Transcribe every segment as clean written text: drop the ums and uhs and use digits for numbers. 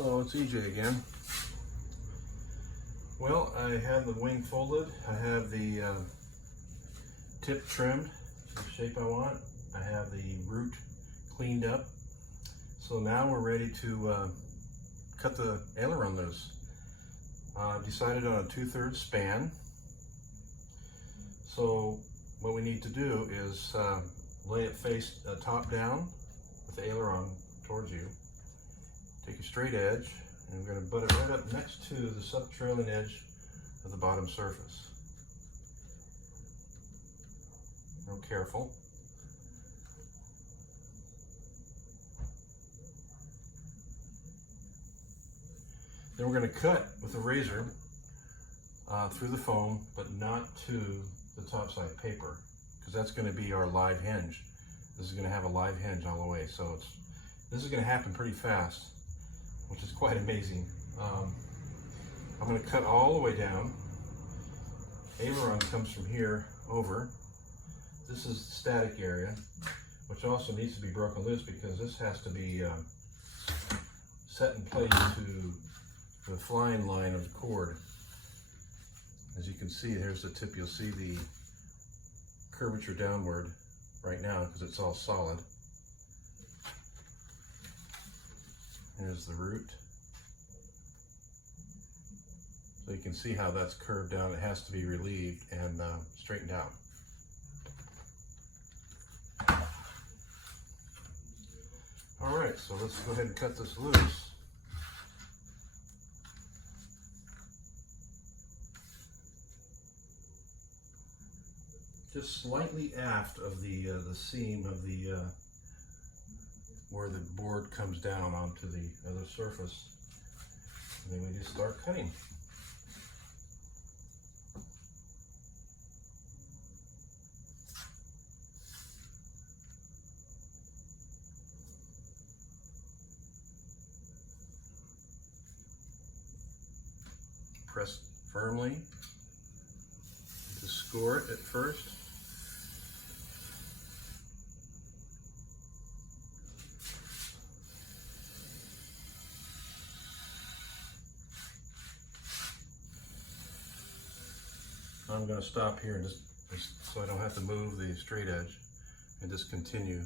Hello, it's EJ again. Well, I have the wing folded. I have the tip trimmed to the shape I want. I have the root cleaned up. So now we're ready to cut the aileron loose. I've decided on a 2/3 span. So what we need to do is lay it face top down with the aileron towards you. Take a straight edge, and we're going to butt it right up next to the sub-trailing edge of the bottom surface. Real careful. Then we're going to cut with a razor through the foam, but not to the top side paper, because that's going to be our live hinge. This is going to have a live hinge all the way, so this is going to happen pretty fast, which is quite amazing. I'm going to cut all the way down. Aileron comes from here over. This is the static area, which also needs to be broken loose because this has to be set in place to the flying line of the cord. As you can see, here's the tip. You'll see the curvature downward right now because it's all solid. Here's the root. So you can see how that's curved down. It has to be relieved and straightened out. All right, so let's go ahead and cut this loose. Just slightly aft of the seam of the where the board comes down onto the other surface, and then we just start cutting. Press firmly to score it at first. I'm going to stop here and just so I don't have to move the straight edge, and just continue.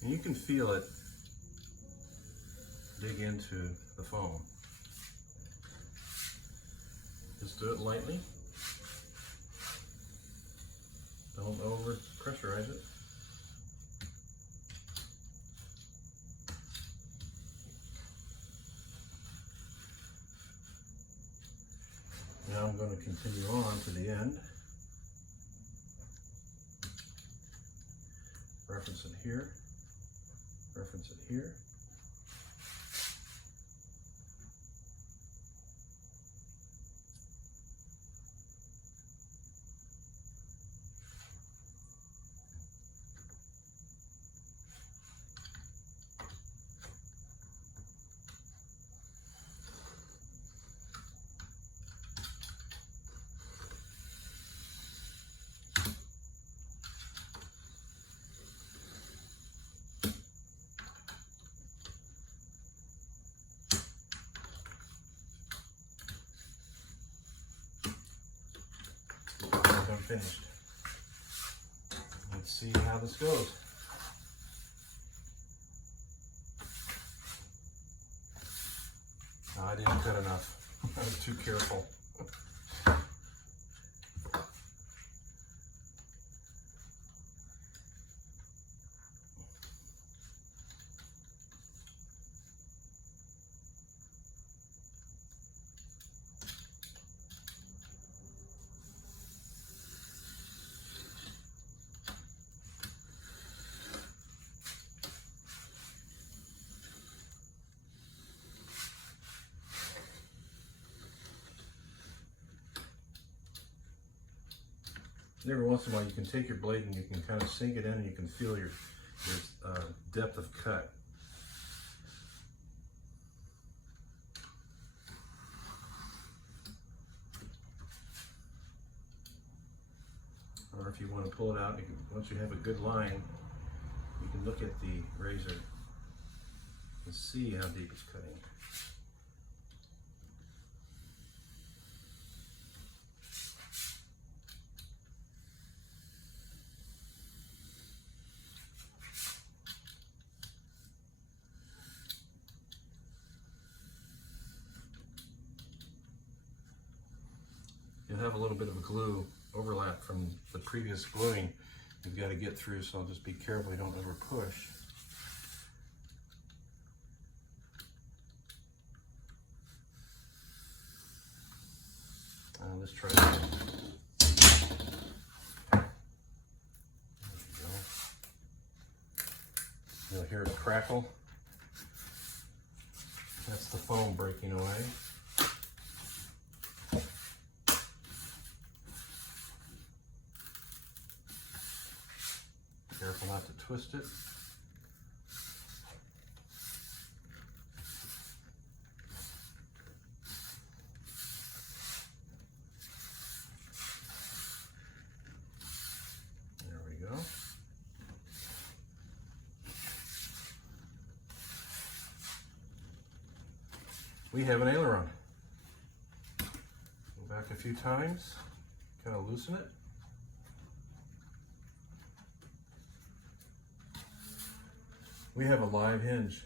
And you can feel it dig into the foam. Just do it lightly. Don't over pressurize it. Now I'm going to continue on to the end. Reference it here. Reference it here. I'm finished. Let's see how this goes. I didn't cut enough. I was too careful. Every once in a while you can take your blade and you can kind of sink it in and you can feel your depth of cut. Or if you want to pull it out, once you have a good line, you can look at the razor and see how deep it's cutting. You'll have a little bit of a glue overlap from the previous gluing you've got to get through, so just be careful you don't over push. Let's try that. There we go. You'll hear it crackle. That's the foam breaking away. Careful not to twist it. There we go. We have an aileron. Go back a few times, kind of loosen it. We have a live hinge.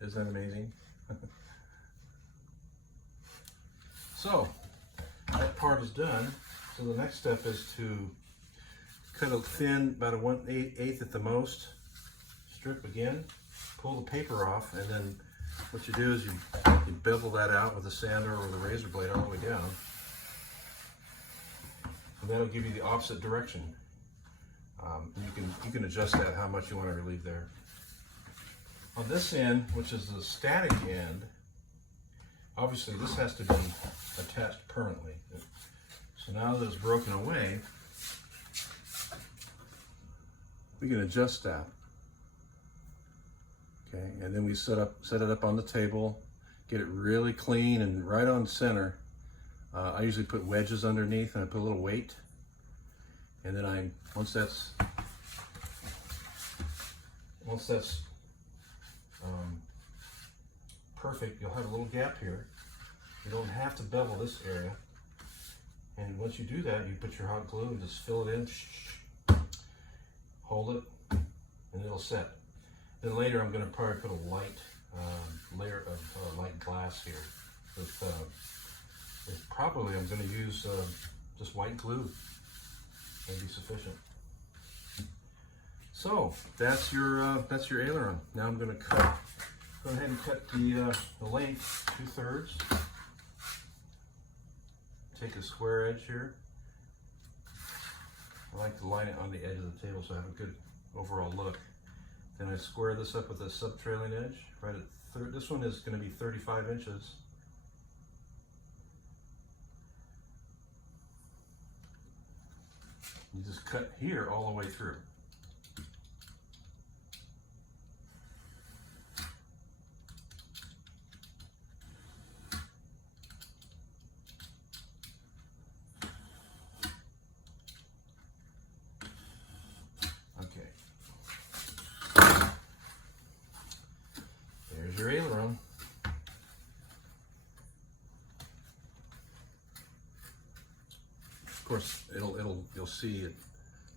Isn't that amazing? So, that part is done. So the next step is to cut a thin, about a 1/8 at the most, strip again, pull the paper off, and then what you do is you bevel that out with a sander or the razor blade all the way down. And that'll give you the opposite direction. You can adjust that how much you want to relieve there. On this end, which is the static end, obviously this has to be attached permanently. So now that it's broken away, we can adjust that. Okay, and then we set it up on the table, get it really clean and right on center. I usually put wedges underneath and I put a little weight. And then once that's perfect, you'll have a little gap here. You don't have to bevel this area. And once you do that, you put your hot glue and just fill it in, hold it, and it'll set. Then later I'm going to probably put a light layer of light glass here. Probably I'm going to use just white glue. That'd be sufficient. So that's your aileron. Now I'm going to go ahead and cut the length 2/3. Take a square edge here. I like to line it on the edge of the table so I have a good overall look. Then I square this up with a sub-trailing edge. Right at this one is going to be 35 inches. You just cut here all the way through. Your aileron. Of course, you'll see it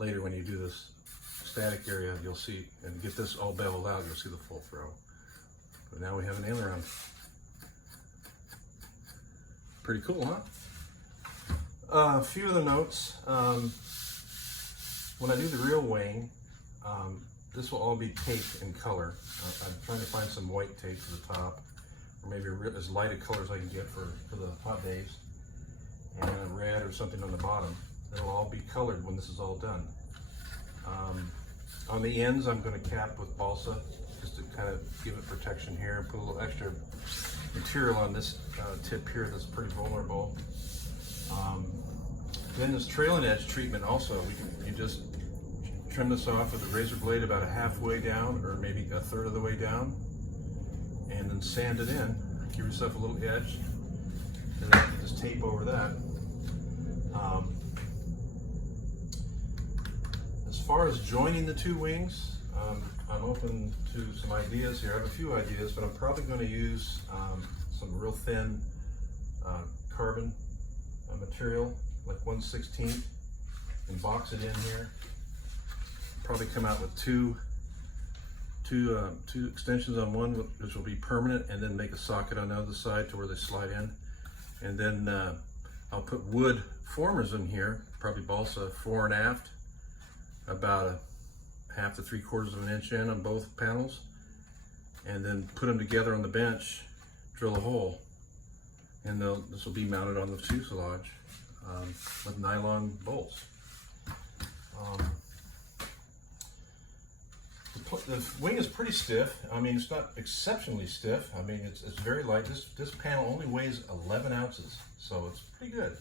later when you do this static area. You'll see, and get this all beveled out, you'll see the full throw. But now we have an aileron. Pretty cool, huh? A few of the notes. When I do the real wing, this will all be taped in color. I'm trying to find some white tape to the top, or maybe as light a color as I can get for the hot days, and a red or something on the bottom. It'll all be colored when this is all done. On the ends, I'm going to cap with balsa, just to kind of give it protection here, and put a little extra material on this tip here that's pretty vulnerable. Then this trailing edge treatment also, you just trim this off with a razor blade about a halfway down, or maybe a third of the way down, and then sand it in. Give yourself a little edge, and then just tape over that. As far as joining the two wings, I'm open to some ideas here. I have a few ideas, but I'm probably going to use some real thin carbon material, like 1/16, and box it in here. Probably come out with two extensions on one, which will be permanent, and then make a socket on the other side to where they slide in. And then I'll put wood formers in here, probably balsa fore and aft, about 1/2 to 3/4 of an inch in on both panels, and then put them together on the bench, drill a hole, and this will be mounted on the fuselage with nylon bolts. The wing is pretty stiff. I mean, it's not exceptionally stiff. I mean, it's very light. This panel only weighs 11 ounces, so it's pretty good.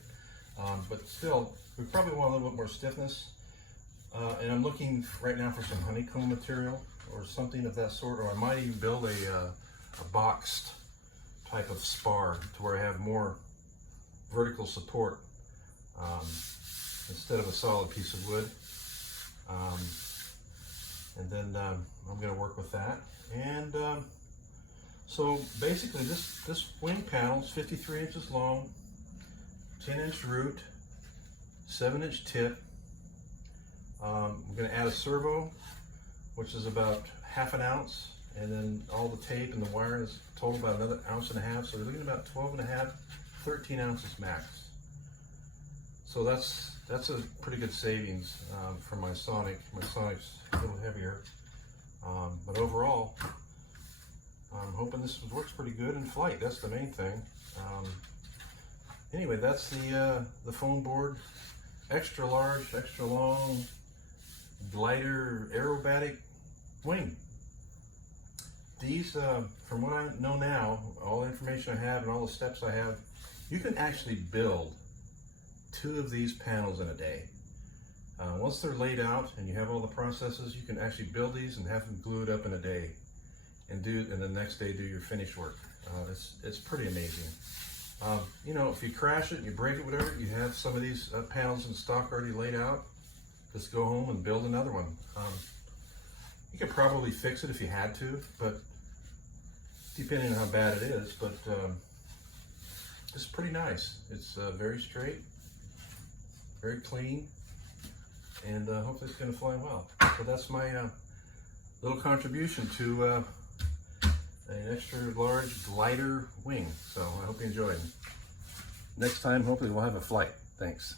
But still, we probably want a little bit more stiffness. And I'm looking right now for some honeycomb material or something of that sort, or I might even build a boxed type of spar to where I have more vertical support instead of a solid piece of wood. And then I'm going to work with that. And so basically this wing panel is 53 inches long, 10-inch root, 7-inch tip. I'm going to add a servo, which is about 1/2 ounce, and then all the tape and the wire is total about another 1.5 ounces. So we're looking at about 12.5, 13 ounces max. So that's a pretty good savings for my Sonic. My Sonic's a little heavier, but overall, I'm hoping this works pretty good in flight. That's the main thing. Anyway, that's the foam board, extra large, extra long, glider aerobatic wing. These, from what I know now, all the information I have and all the steps I have, you can actually build 2 of these panels in a day. Once they're laid out and you have all the processes, you can actually build these and have them glued up in a day, and the next day do your finish work. It's pretty amazing. You know, if you crash it and you break it, whatever, you have some of these panels in stock already laid out. Just go home and build another one. You could probably fix it if you had to, but depending on how bad it is. But it's pretty nice. It's very straight, very clean, and hopefully it's going to fly well. So that's my little contribution to an extra large glider wing. So I hope you enjoyed. Next time, hopefully we'll have a flight. Thanks.